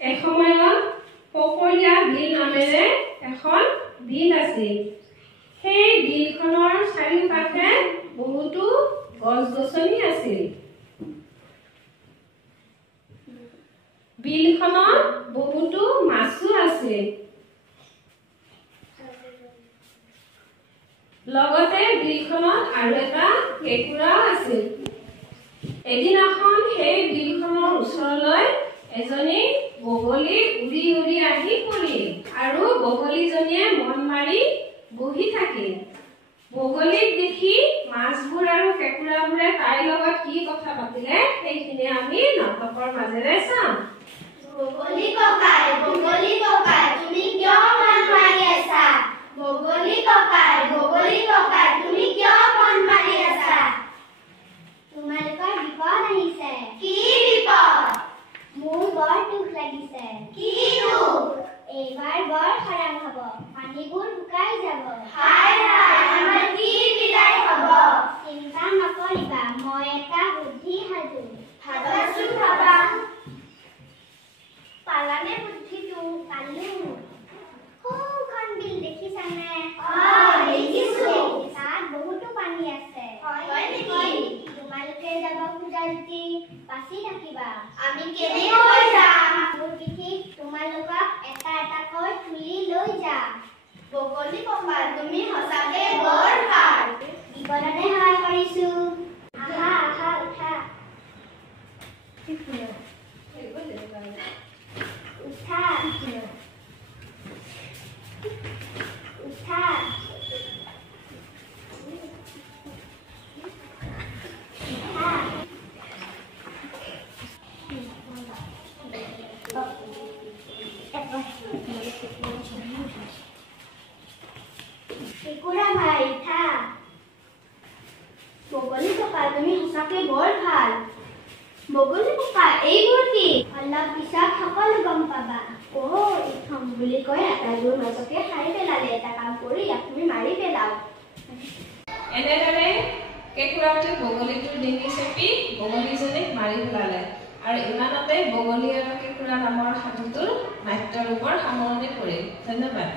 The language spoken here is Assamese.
এসময়ত পকৰীয়া বিল নামেৰে এখন বিল আছিল। সেই বিলখনৰ চাৰিওকাষে বহুতো গছ-গছনি আছিল। বিলখনত বহুতো মাছো আছিল। লগতে বিলখনত আৰু এটা কেঁকুৰাও আছিল। এদিনাখন সেই বিলখনৰ ওচৰলৈ এজনী বগলী উৰি উৰি আহি পৰিল আৰু বগলীজনীয়ে মন মাৰি বহি থাকিল। বগলীক দেখি মাছবোৰ আৰু কেঁকুৰাবোৰে তাইৰ লগত কি কথা পাতিলে সেইখিনি আমি নাটকৰ মাজেৰে চাম। বগলী ককাই, তুমি কিয় মন মাৰি আছা? বগলী ককাই, তুমি কিয় মন মাৰি আছা? তোমালোকৰ বিপদ আহিছে। কি বিপদ? মোৰ বৰ দুখ লাগিছে। কি দুখ? এইবাৰ বৰ খৰাং হ'ব, পানীবোৰ শুকাই যাব। হায় হায়, আমাৰ কি বিদায় হ'ব? চিন্তা নকৰিবা, মই এটা বুদ্ধি সাজো। ভাবাচোন ভাবা। পালানে বুদ্ধিটো? পালো। সৌখন বিল দেখিছানে? দেখিছো। তাত বহুতো পানী আছে। হয় নেকি? তোমালোকে যাব খোজা যদি বাচি থাকিবা। আমি কেনেকৈ যাম? মোৰ পিঠিত তোমালোকক এটা এটাকৈ তুলি লৈ যাম। বগলী ককাই, তুমি সঁচাকে বৰ ভাল। বিপদতে সহায় কৰিছো। আহা আহা, উঠা। উঠা উঠা। কেঁকুৰা ভাই উঠা। বগলী ককা, তুমি সঁচাকে বৰ ভাল। বগলী ককা, এইবোৰ কি? অলপ পিছত সকলো গম পাবা। ইথম বুলি কৈ আটাইবোৰ মাছকে সাৰি পেলালে। এটা কাম কৰি ইয়াক তুমি মাৰি পেলাও। এনেদৰে কেঁকুৰাটোৱে বগলীটোৰ ডিঙি চেপি বগলীজনীক মাৰি পেলালে আৰু ইমানতে বগলী আৰু কেঁকুৰা নামৰ সাধুটোৰ নাট্যৰূপৰ সামৰণি পৰিল। ধন্যবাদ।